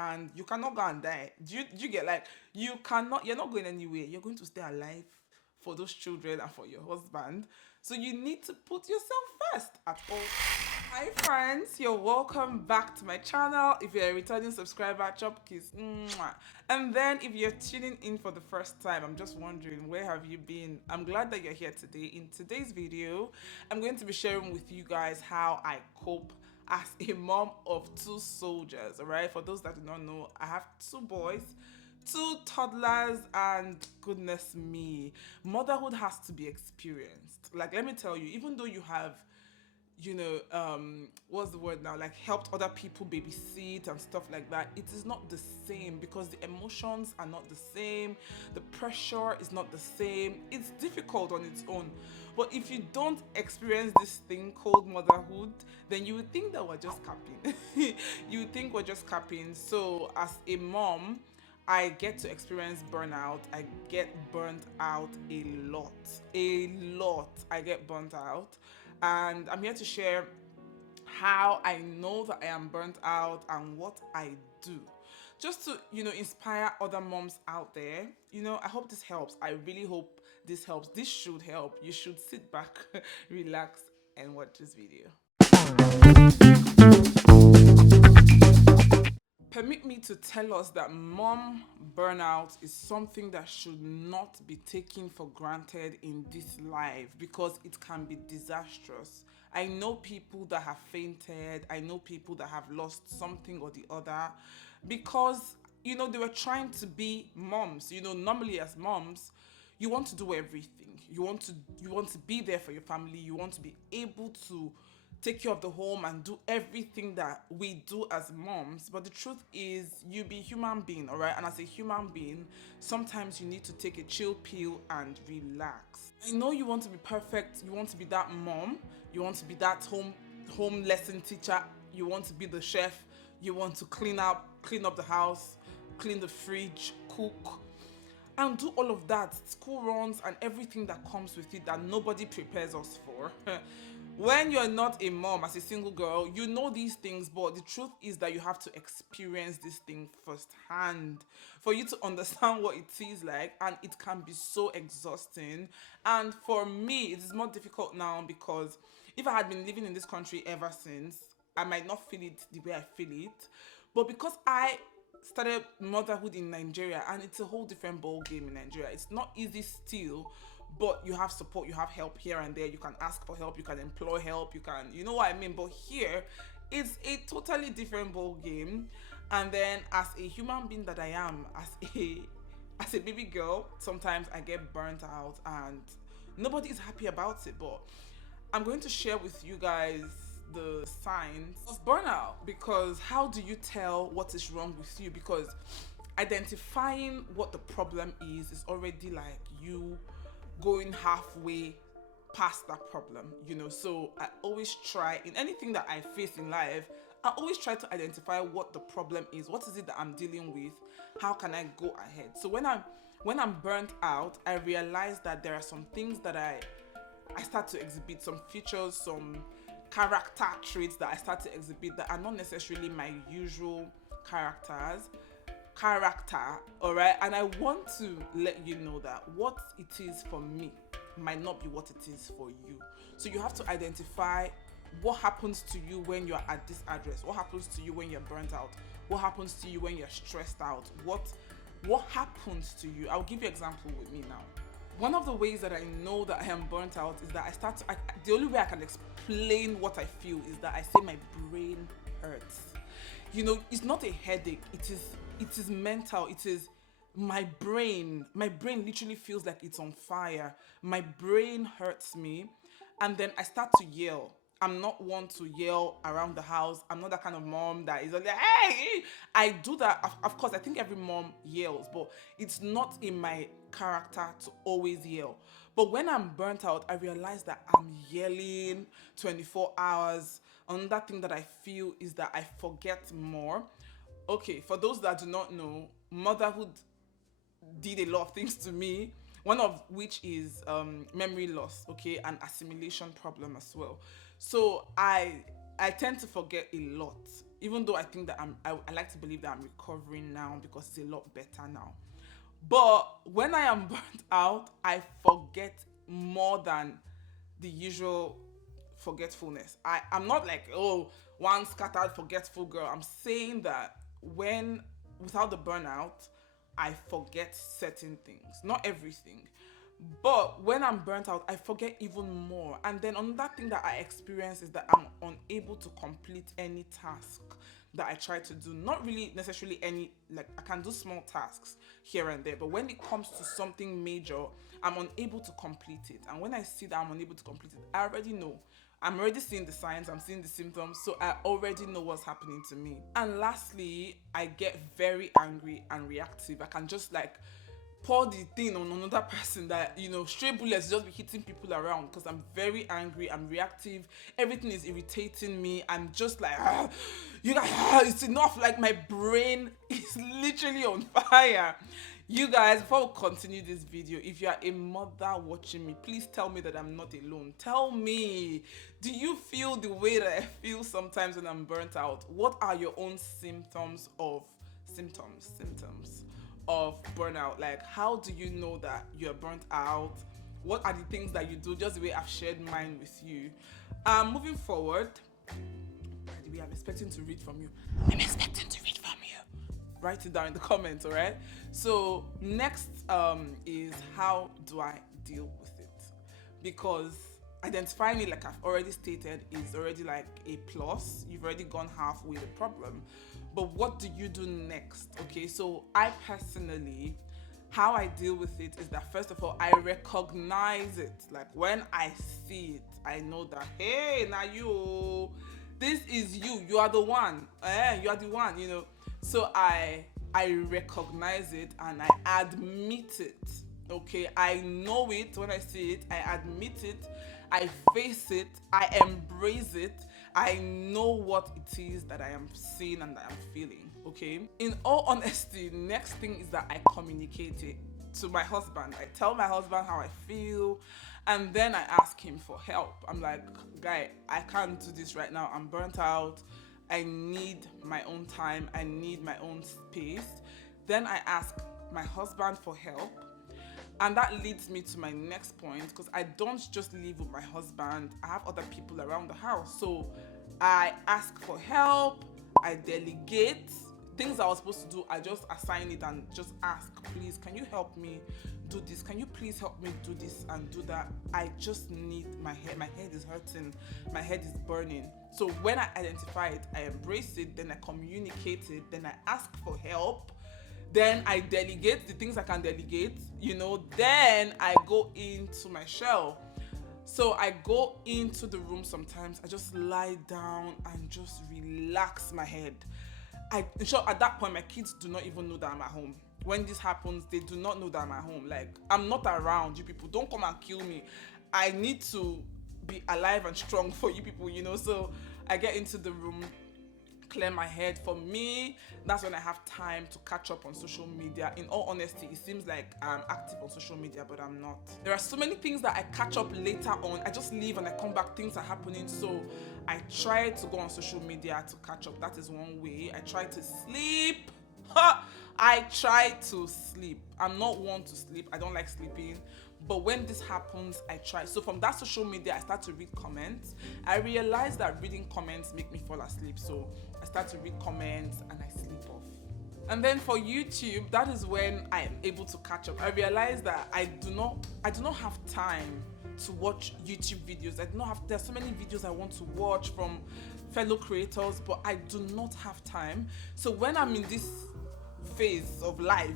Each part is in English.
and you cannot go and die. Do you get, like, you're not going anywhere. You're going to stay alive for those children and for your husband. So you need to put yourself first at all. Hi friends, you're welcome back to my channel. If you're a returning subscriber, chop kiss. Mwah. And then if you're tuning in for the first time, I'm just wondering, where have you been? I'm glad that you're here today. In today's video, I'm going to be sharing with you guys how I cope as a mom of two soldiers. All right, for those that do not know, I have two boys, two toddlers, and goodness me, motherhood has to be experienced. Like, let me tell you, even though you have, what's the word now, like, helped other people babysit and stuff like that, it is not the same because the emotions are not the same, the pressure is not the same. It's difficult on its own. But if you don't experience this thing called motherhood, then you would think that we're just capping. You would think we're just capping. So as a mom, I get to experience burnout. I get burnt out a lot. A lot. I get burnt out. And I'm here to share how I know that I am burnt out and what I do. Just to, inspire other moms out there. I hope this helps. I really hope this helps. This should help. You should sit back, relax, and watch this video. Permit me to tell us that mom burnout is something that should not be taken for granted in this life because it can be disastrous. I know people that have fainted, I know people that have lost something or the other because they were trying to be moms. Normally as moms, you want to do everything. You want to be there for your family. You want to be able to take care of the home and do everything that we do as moms. But the truth is, you be a human being, all right? And as a human being, sometimes you need to take a chill pill and relax. I know you want to be perfect. You want to be that mom. You want to be that home lesson teacher. You want to be the chef. You want to clean up the house, clean the fridge, cook, and do all of that, school runs and everything that comes with it that nobody prepares us for. When you're not a mom, as a single girl, you know these things, but the truth is that you have to experience this thing firsthand for you to understand what it is like, and it can be so exhausting. And for me, it is more difficult now because if I had been living in this country ever since, I might not feel it the way I feel it. But because I started motherhood in Nigeria, and it's a whole different ball game in Nigeria. It's not easy still, but you have support, you have help here and there. You can ask for help, you can employ help, you know what I mean. But here, it's a totally different ball game. And then, as a human being that I am, as a baby girl, sometimes I get burnt out, and nobody is happy about it. But I'm going to share with you guys the signs of burnout, because how do you tell what is wrong with you? Because identifying what the problem is already like you going halfway past that problem. So I always try, in anything that I face in life, I always try to identify what the problem is. What is it that I'm dealing with? How can I go ahead? So when I'm burnt out, I realize that there are some things that I start to exhibit, some features, some character traits that I start to exhibit that are not necessarily my usual character, all right? And I want to let you know that what it is for me might not be what it is for you. So you have to identify what happens to you when you're at this address, what happens to you when you're burnt out, what happens to you when you're stressed out, what happens to you. I'll give you an example with me now. One of the ways that I know that I am burnt out is that the only way I can explain what I feel is that I say my brain hurts. It's not a headache. It is mental. It is my brain. My brain literally feels like it's on fire. My brain hurts me, and then I start to yell. I'm not one to yell around the house. I'm not that kind of mom that is like, hey! I do that. Of course, I think every mom yells, but it's not in my character to always yell. But when I'm burnt out, I realize that I'm yelling 24 hours. Another thing that I feel is that I forget more. Okay, for those that do not know, motherhood did a lot of things to me, one of which is memory loss, okay, and assimilation problem as well. So I tend to forget a lot, even though I think that I like to believe that I'm recovering now because it's a lot better now. But when I am burnt out, I forget more than the usual forgetfulness. I'm not like, oh, one scattered forgetful girl. I'm saying that when without the burnout, I forget certain things, not everything. But when I'm burnt out, I forget even more. And then another thing that I experience is that I'm unable to complete any task that I try to do. Not really necessarily any, like I can do small tasks here and there, but when it comes to something major, I'm unable to complete it. And when I see that I'm unable to complete it, I already know. I'm already seeing the signs, I'm seeing the symptoms, so I already know what's happening to me. And lastly, I get very angry and reactive. I can just like pour the thing on another person that, you know, stray bullets just be hitting people around because I'm very angry, I'm reactive, everything is irritating me. I'm just like, you guys, it's enough. Like my brain is literally on fire. You guys, before we continue this video, if you are a mother watching me, please tell me that I'm not alone. Tell me, do you feel the way that I feel sometimes when I'm burnt out? What are your own symptoms of burnout? Like, how do you know that you're burnt out? What are the things that you do? Just the way I've shared mine with you. Moving forward, by the way, I'm expecting to read from you. Write it down in the comments, all right? So next is how do I deal with it? Because identifying it, like I've already stated, is already like a plus. You've already gone halfway the problem. But what do you do next? Okay, so I personally, how I deal with it is that first of all, I recognize it. Like when I see it, I know that, hey, now this is you. You are the one. You are the one, you know. So I recognize it and I admit it. Okay, I know it when I see it, I admit it, I face it, I embrace it, I know what it is that I am seeing and that I'm feeling. Okay, in all honesty, next thing is that I communicate it to my husband. I tell my husband how I feel, and then I ask him for help. I'm like, guy, I can't do this right now. I'm burnt out. I need my own time. I need my own space. Then I ask my husband for help. And that leads me to my next point, because I don't just live with my husband. I have other people around the house. So I ask for help. I delegate. Things I was supposed to do, I just assign it and just ask, please, can you help me do this? Can you please help me do this and do that? I just need my head is hurting, my head is burning. So when I identify it, I embrace it, then I communicate it, then I ask for help, then I delegate the things I can delegate, you know, then I go into my shell. So I go into the room sometimes, I just lie down and just relax my head. In short, at that point, my kids do not even know that I'm at home. When this happens, they do not know that I'm at home. Like, I'm not around, you people. Don't come and kill me. I need to be alive and strong for you people, you know. So I get into the room, clear my head. For me, that's when I have time to catch up on social media. In all honesty, it seems like I'm active on social media, but I'm not. There are so many things that I catch up later on. I just leave and I come back, things are happening. So I try to go on social media to catch up. That is one way. I try to sleep. I try to sleep. I'm not one to sleep. I don't like sleeping. But when this happens, I try. So from that social media, I start to read comments. I realize that reading comments make me fall asleep. So I start to read comments and I sleep off. And then for YouTube, that is when I am able to catch up. I realize that I do not have time to watch YouTube videos. There's so many videos I want to watch from fellow creators, but I do not have time. So when I'm in this phase of life,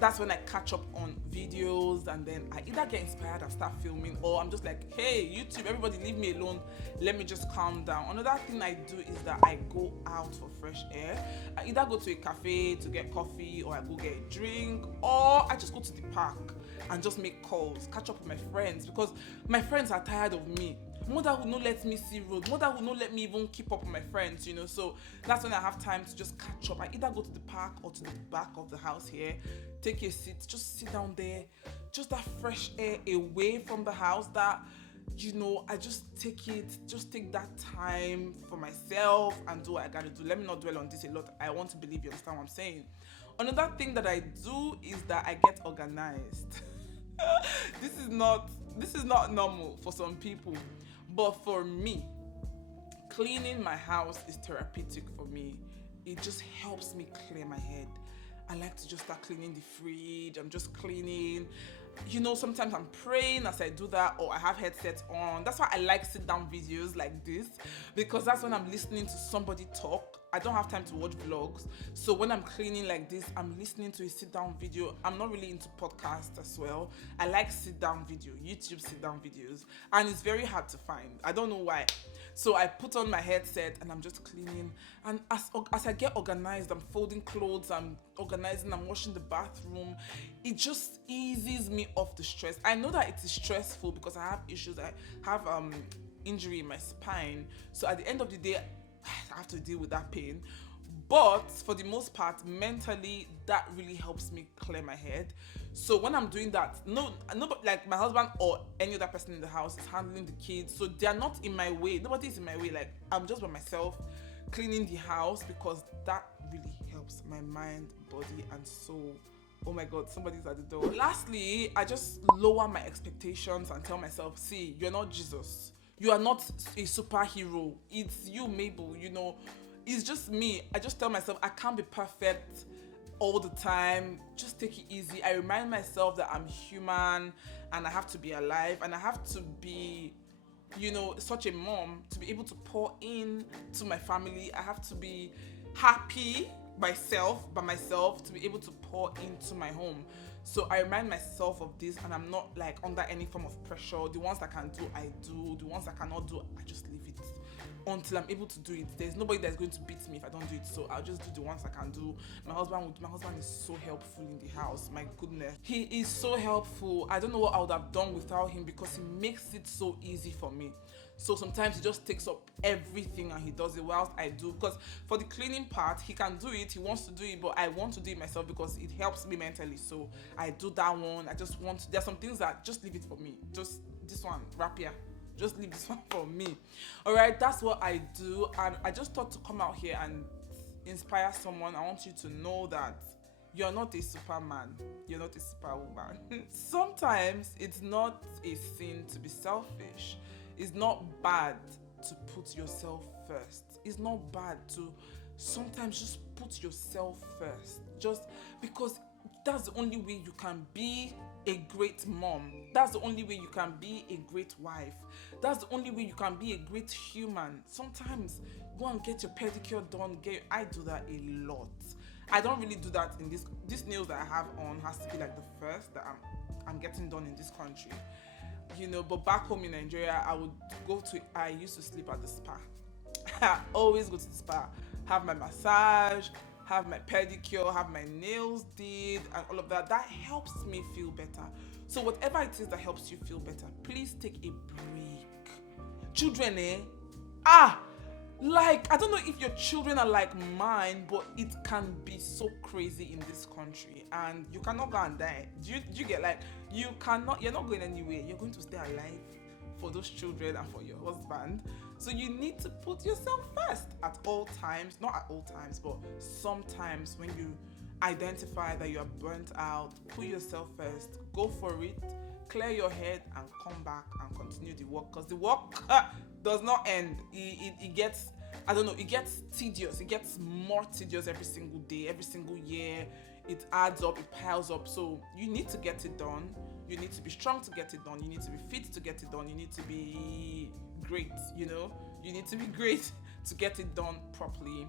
that's when I catch up on videos, and then I either get inspired and start filming, or I'm just like, hey, YouTube, everybody leave me alone. Let me just calm down. Another thing I do is that I go out for fresh air. I either go to a cafe to get coffee, or I go get a drink, or I just go to the park and just make calls, catch up with my friends, because my friends are tired of me. Mother will not let me see road. Mother will not let me even keep up with my friends, you know. So that's when I have time to just catch up. I either go to the park or to the back of the house here, take a seat, just sit down there, just that fresh air away from the house, that I just take that time for myself and do what I gotta do. Let me not dwell on this a lot. I want to believe you understand what I'm saying. Another thing that I do is that I get organized. This is not normal for some people, but for me, cleaning my house is therapeutic for me. It just helps me clear my head. I like to just start cleaning the fridge. I'm just cleaning. Sometimes I'm praying as I do that, or I have headsets on. That's why I like sit down videos like this, because that's when I'm listening to somebody talk. I don't have time to watch vlogs. So when I'm cleaning like this, I'm listening to a sit down video. I'm not really into podcasts as well. I like sit down video, YouTube sit down videos, and it's very hard to find. I don't know why. So I put on my headset and I'm just cleaning. And as I get organized, I'm folding clothes, I'm organizing, I'm washing the bathroom. It just eases me off the stress. I know that it is stressful because I have issues. I have injury in my spine. So at the end of the day, I have to deal with that pain. But for the most part, mentally, that really helps me clear my head. So when I'm doing that, no, like my husband or any other person in the house is handling the kids, so they are not in my way. Nobody is in my way. Like, I'm just by myself cleaning the house, because that really helps my mind, body, and soul. Oh my God, somebody's at the door. Lastly, I just lower my expectations and tell myself, see, you're not Jesus. You are not a superhero. It's you, Mabel, It's just me. I just tell myself I can't be perfect all the time. Just take it easy. I remind myself that I'm human and I have to be alive and I have to be, such a mom to be able to pour in to my family. I have to be happy by myself to be able to pour into my home. So I remind myself of this, and I'm not like under any form of pressure. The ones I can do, I do. The ones I cannot do, I just leave it until I'm able to do it. There's nobody that's going to beat me if I don't do it, so I'll just do the ones I can do. My husband is so helpful in the house. My goodness, he is so helpful. I don't know what I would have done without him, because he makes it so easy for me. So sometimes he just takes up everything and he does it whilst I do. Because for the cleaning part, he can do it, he wants to do it, but I want to do it myself because it helps me mentally. So I do that one. There's some things that just leave it for me. Just this one, rapier. Just leave this one for me. All right, that's what I do. And I just thought to come out here and inspire someone. I want you to know that you're not a superman. You're not a superwoman. Sometimes it's not a sin to be selfish. It's not bad to put yourself first. It's not bad to sometimes just put yourself first. Just because that's the only way you can be a great mom. That's the only way you can be a great wife. That's the only way you can be a great human. Sometimes go and get your pedicure done. I do that a lot. I don't really do that in this nails that I have on has to be like the first that I'm getting done in this country. But back home in Nigeria, I used to sleep at the spa. I always go to the spa, have my massage, have my pedicure, have my nails did, and all of that. That helps me feel better. So whatever it is that helps you feel better, please take a break. Children, like, I don't know if your children are like mine, but it can be so crazy in this country, and you cannot go and die. Do you get, like, you're not going anywhere. You're going to stay alive for those children and for your husband. So you need to put yourself first at all times. Not at all times, but sometimes when you identify that you are burnt out, put yourself first. Go for it. Clear your head and come back and continue the work, because the work does not end. It gets, it gets tedious. It gets more tedious every single day, every single year. It adds up, it piles up. So you need to get it done. You need to be strong to get it done. You need to be fit to get it done. You need to be great, You need to be great to get it done properly.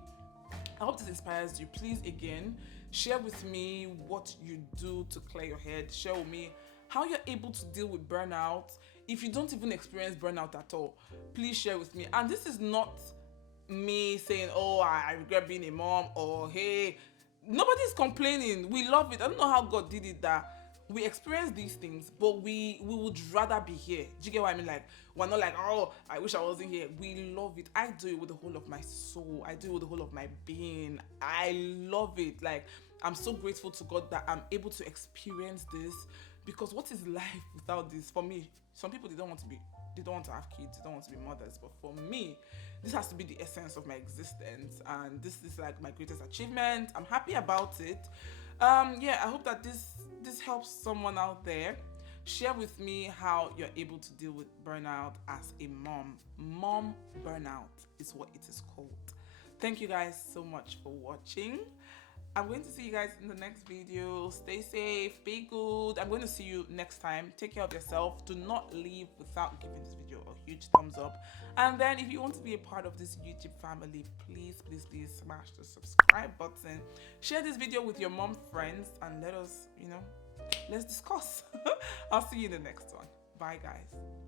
I hope this inspires you. Please, again, share with me what you do to clear your head. Share with me how you're able to deal with burnout. If you don't even experience burnout at all, please share with me. And this is not me saying, oh, I regret being a mom, or hey, nobody's complaining. We love it. I don't know how God did it that we experience these things, but we would rather be here. Do you get what I mean? Like, we're not like, oh, I wish I wasn't here. We love it. I do it with the whole of my soul. I do it with the whole of my being. I love it. Like, I'm so grateful to God that I'm able to experience this, because what is life without this? For me, some people, they they don't want to have kids, they don't want to be mothers. But for me, this has to be the essence of my existence, and this is like my greatest achievement. I'm happy about it. Yeah, I hope that this helps someone out there. Share with me how you're able to deal with burnout as a mom. Mom burnout is what it is called. Thank you guys so much for watching. I'm going to see you guys in the next video. Stay safe, be good. I'm going to see you next time. Take care of yourself. Do not leave without giving this video a huge thumbs up. And then if you want to be a part of this YouTube family, please smash the subscribe button. Share this video with your mom friends and let us, let's discuss. I'll see you in the next one. Bye guys.